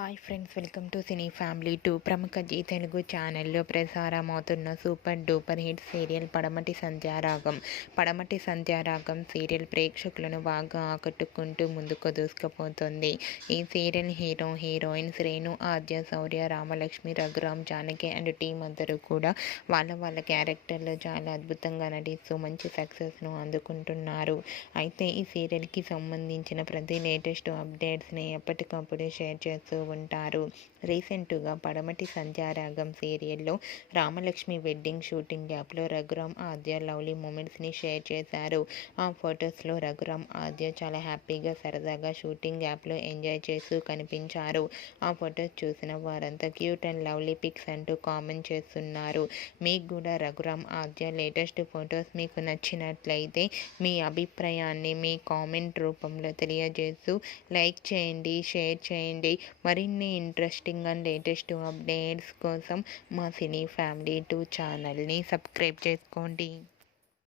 Hi friends, welcome to cine family 2. ప్రముఖ G Telugu ఛానల్లో ప్రసారమవుతున్న super duper hit serial పడమటి సంధ్యారాగం. పడమటి సంధ్యారాగం సీరియల్ ప్రేక్షకులను బాగా ఆకట్టుకుంటూ ముందుకు దూసుకుపోతుంది. ఈ serial heroines Renu, Aadya, Shaurya, Ramalakshmi, Raghuram, Janaki and team అందరూ కూడా వాళ్ళ క్యారెక్టర్లో చాలా అద్భుతంగా నటిస్తూ మంచి సక్సెస్ను అందుకుంటున్నారు. అయితే ఈ సీరియల్కి సంబంధించిన ప్రతి లేటెస్ట్ అప్డేట్స్ని ఎప్పటికప్పుడు షేర్ చేస్తూ ఉంటారు. రీసెంట్గా పడమటి సంధ్యారాగం సీరియల్లో రామలక్ష్మి వెడ్డింగ్ షూటింగ్ యాప్లో రఘురామ్, ఆద్య లవ్లీ మూమెంట్స్ని షేర్ చేశారు. ఆ ఫొటోస్లో రఘురామ్, ఆద్య చాలా హ్యాపీగా సరదాగా షూటింగ్ యాప్లో ఎంజాయ్ చేస్తూ కనిపించారు. ఆ ఫొటోస్ చూసిన వారంతా క్యూట్ అండ్ లవ్లీ పిక్స్ అంటూ కామెంట్ చేస్తున్నారు. మీకు కూడా రఘురామ్, ఆద్య లేటెస్ట్ ఫొటోస్ మీకు నచ్చినట్లయితే మీ అభిప్రాయాన్ని మీ కామెంట్ రూపంలో తెలియజేస్తూ లైక్ చేయండి, షేర్ చేయండి. మరిన్ని ఇంట్రెస్టింగ్ అండ్ లేటెస్ట్ అప్డేట్స్ కోసం మా సినీ ఫ్యామిలీ 2 ఛానల్ని సబ్స్క్రైబ్ చేసుకోండి.